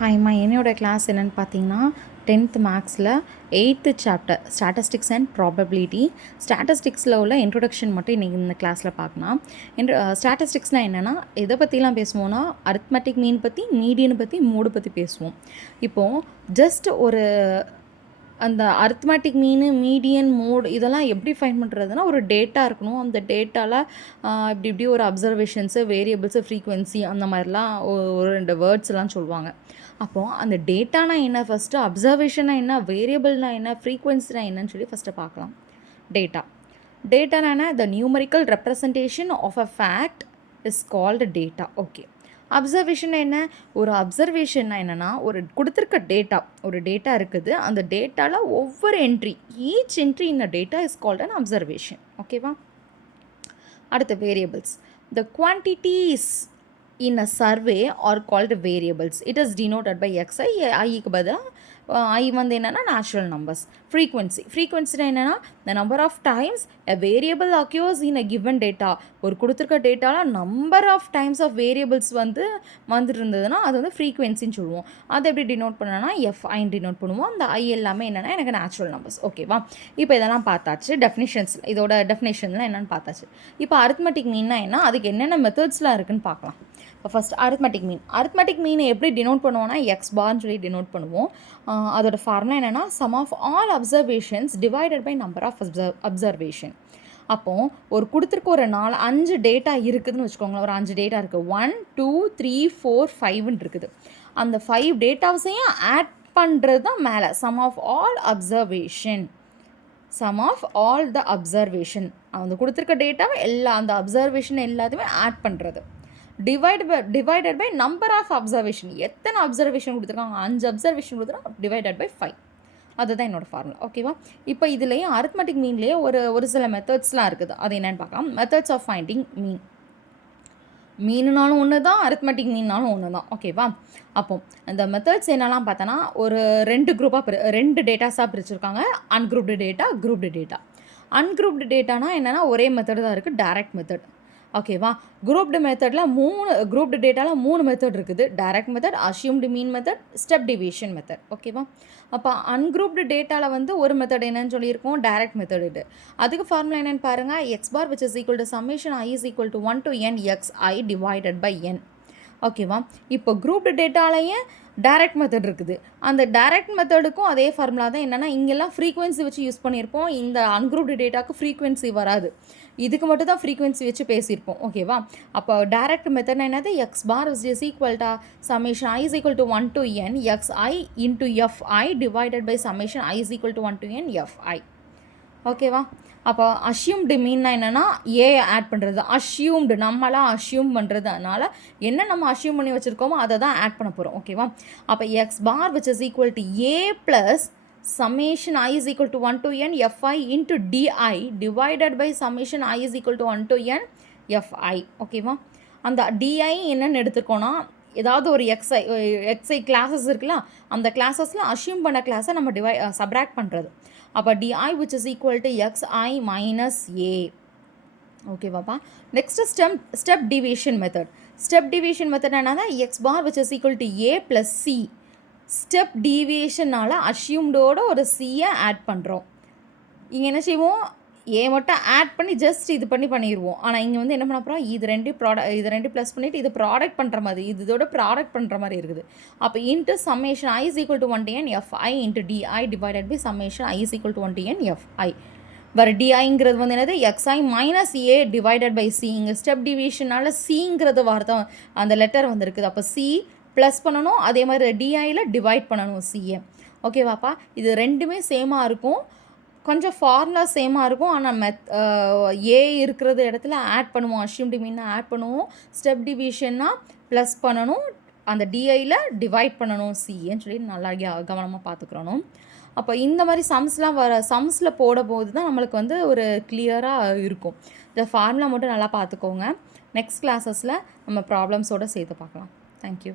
ஹாய்மா, என்னோட கிளாஸ் என்னென்னு பார்த்தீங்கன்னா 10th மேக்ஸில் 8th chapter statistics and probability. ஸ்டாட்டிஸ்டிக்ஸில் உள்ள இன்ட்ரொடக்ஷன் மட்டும் இன்றைக்கி இந்த கிளாஸில் பார்க்கலாம். ஸ்டாட்டிஸ்டிக்ஸ்னால் என்னென்னா எதை பற்றிலாம் பேசுவோன்னா அரித்மெட்டிக் மீன் பற்றி, மீடியனை பற்றி, மோடு பற்றி பேசுவோம். இப்போது ஜஸ்ட் ஒரு அந்த அரித்மெட்டிக் மீனு, மீடியன், மோட் இதெல்லாம் எப்படி ஃபைண்ட் பண்ணுறதுனா ஒரு டேட்டா இருக்கணும். அந்த டேட்டாவில் இப்படி ஒரு அப்சர்வேஷன்ஸு, வேரியபிள்ஸு, ஃப்ரீக்வன்சி அந்த மாதிரிலாம் ஒரு 2 வேர்ட்ஸ்லாம் சொல்லுவாங்க. அப்போது அந்த டேட்டானா என்ன, ஃபஸ்ட்டு அப்சர்வேஷனா என்ன, வேரியபிள்னா என்ன, ஃப்ரீக்வன்சினா என்னன்னு சொல்லி ஃபஸ்ட்டு பார்க்கலாம். டேட்டானா என்ன, the numerical representation of a fact is called data. Okay. Observation என்ன, ஒரு அப்சர்வேஷன்னா என்னென்னா ஒரு கொடுத்துருக்க ஒரு டேட்டா இருக்குது. அந்த டேட்டாவில் ஒவ்வொரு entry, each entry in a data is called an observation. ஓகேவா? அடுத்த variables. The quantities in a survey are called variables. It is denoted by xi. ஐக்கு பதிலாக ஐ வந்து என்னென்னா நேச்சுரல் நம்பர்ஸ். ஃப்ரீக்வன்சினா என்னென்னா the number of times a variable occurs in a given data. ஒரு கொடுத்துருக்க டேட்டாவில் number of times of variables வந்துட்டு இருந்ததுன்னா அது வந்து ஃப்ரீக்வன்சின்னு சொல்லுவோம். அதை எப்படி டினோட் பண்ணோன்னா எஃப்ஐன்னு டினோட் பண்ணுவோம். அந்த ஐ எல்லாமே என்னென்னா எனக்கு நேச்சுரல் நம்பர்ஸ். ஓகேவா? இப்போ இதெல்லாம் பார்த்தாச்சு. இதோட டெஃபினேஷன்லாம் என்னென்னு பார்த்தாச்சு. இப்போ அரித்மெட்டிக் மீன்னா என்ன, அதுக்கு என்னென்ன மெத்தட்ஸ்லாம் இருக்குதுன்னு பார்க்கலாம். இப்போ ஃபஸ்ட் அரித்மெட்டிக் மீனை எப்படி டினோட் பண்ணுவோன்னா எக்ஸ் பார்னு சொல்லி டினோட் பண்ணுவோம். அதோட ஃபார்முலா என்னென்னா sum of all observations divided by number of observation. அப்போது ஒரு கொடுத்துருக்க ஒரு 5 டேட்டா இருக்குதுன்னு வச்சுக்கோங்களேன். ஒரு 5 டேட்டா இருக்குது. 1 2 3 4 5ன்னு இருக்குது. அந்த 5 டேட்டாஸையும் ஆட் பண்ணுறது தான் மேலே sum of all the observation. அந்த கொடுத்துருக்க டேட்டாவை அந்த அப்சர்வேஷன் எல்லாத்தையுமே ஆட் பண்ணுறது. Divided by number of observation. எத்தனை அப்சர்வேஷன் கொடுத்துருக்காங்க, 5 அப்சர்வேஷன் கொடுத்துருக்காங்க, டிவைடட் பை 5. அதுதான் என்னோடய ஃபார்முலா. ஓகேவா? இப்போ இதுலேயும் அரித்மெட்டிக் மீன்லேயே ஒரு சில மெத்தட்ஸ்லாம் இருக்குது. அது என்னென்னு பார்க்கலாம். மெத்தட்ஸ் ஆஃப் ஃபைண்டிங் மீனுனாலும் ஒன்று தான், அரித்மெட்டிக் மீன்னாலும் ஒன்று தான். ஓகேவா? அப்போது அந்த மெத்தட்ஸ் என்னெல்லாம் பார்த்தோன்னா ஒரு 2 டேட்டாஸாக பிரிச்சுருக்காங்க. Ungrouped data, grouped data. Ungrouped டேட்டானா என்னென்னா ஒரே மெத்தட் தான் இருக்குது, டைரக்ட் மெத்தட். ஓகேவா? குரூப்டு டேட்டாவில் 3 மெத்தட் இருக்குது. டைரக்ட் மெத்தட், அஷ்யூம்டு மீன் மெத்தட், ஸ்டெப் டிவியேஷன் மெத்தட். ஓகேவா? அப்போ அன்குரூப்டு டேட்டாவில் வந்து ஒரு மெத்தட் என்னன்னு சொல்லியிருக்கோம், டைரக்ட் மெத்தட். இது அதுக்கு ஃபார்முலா என்னென்னு பாருங்கள். X bar which is equal to summation I is equal to 1 to n xi divided by n. ஓகேவா? இப்போ குரூப்டு டேட்டாலையே டைரக்ட் மெத்தட் இருக்குது. அந்த டைரக்ட் மெத்தடுக்கும் அதே ஃபார்முலா தான். என்னென்னா இங்கெல்லாம் ஃப்ரீக்வன்சி வச்சு யூஸ் பண்ணியிருப்போம். இந்த அன்குரூப்டு டேட்டாவுக்கு ஃப்ரீக்வன்சி வராது. இதுக்கு மட்டும் தான் ஃப்ரீக்வன்சி வச்சு பேசியிருப்போம். ஓகேவா? அப்போ டைரக்ட் மெத்தட்னா என்னது, X bar is equal to summation I is equal to 1 to n xi into F I divided by summation I is equal to 1 to n F I. ஓகேவா? அப்போ அஷ்யூம்டு மீன்னா என்னென்னா ஏ ஆட் பண்ணுறது. நம்மளாம் அஷ்யூம் பண்ணுறது. அதனால் என்ன நம்ம அஷ்யூம் பண்ணி வச்சுருக்கோமோ அதை தான் ஆட் பண்ண போகிறோம். ஓகேவா? அப்போ X bar which is equal to A plus summation I is equal to 1 to n fi into di divided by summation I is equal to 1 to n fi. ஓகேவா? அந்த di என்னன்னு எடுத்துக்கோன்னா ஏதாவது ஒரு xi கிளாஸஸ் இருக்குல்ல, அந்த கிளாஸஸில் assume பண்ண கிளாஸை நம்ம சப்ராக்ட் பண்ணுறது. அப்போ di which is equal to xi minus a. ஓகேவாப்பா? நெக்ஸ்ட் ஸ்டெப் டிவியேஷன் மெத்தட் என்னன்னா X bar which is equal to A plus C. Step டீவியேஷனால் அஷ்யூம்டோட ஒரு சியை ஆட் பண்ணுறோம். இங்கே என்ன செய்வோம், ஏ மட்டும் ஆட் பண்ணி ஜஸ்ட் இது பண்ணிடுவோம். ஆனால் இங்கே வந்து என்ன பண்ண போகிறோம், இது ரெண்டு ப்ளஸ் பண்ணிவிட்டு இது ப்ராடக்ட் பண்ணுற மாதிரி, இதோட ப்ராடக்ட் பண்ணுற மாதிரி இருக்குது. அப்போ into summation I is equal to 1 to n fi into D I divided by summation I is equal to 1 to n fi. வர டிஐங்கிறது வந்து என்னது, xi minus A divided by C. இங்கே ஸ்டெப் டிவியேஷனால் சிங்கிறது வார்த்தை அந்த லெட்டர் வந்துருக்குது. அப்போ சி ப்ளஸ் பண்ணணும், அதே மாதிரி டிஐயில் டிவைட் பண்ணணும் சிஏ. ஓகேவாப்பா? இது ரெண்டுமே சேமாக இருக்கும். கொஞ்சம் ஃபார்முலா சேமாக இருக்கும். ஆனால் ஏ இருக்கிறது இடத்துல ஆட் பண்ணுவோம், அஷ்யூம்டு மீன் ஆட் பண்ணுவோம். ஸ்டெப் டிவிஷன்னா ப்ளஸ் பண்ணணும், அந்த டிஐயில் டிவைட் பண்ணணும் சிஏன்னு சொல்லி நல்லா கவனமாக பார்த்துக்கிறணும். அப்போ இந்த மாதிரி சம்ஸில் போடும்போது தான் நம்மளுக்கு வந்து ஒரு கிளியராக இருக்கும். இந்த ஃபார்முலா மட்டும் நல்லா பார்த்துக்கோங்க. நெக்ஸ்ட் கிளாஸஸில் நம்ம ப்ராப்ளம்ஸோடு சேர்த்து பார்க்கலாம். தேங்க்யூ.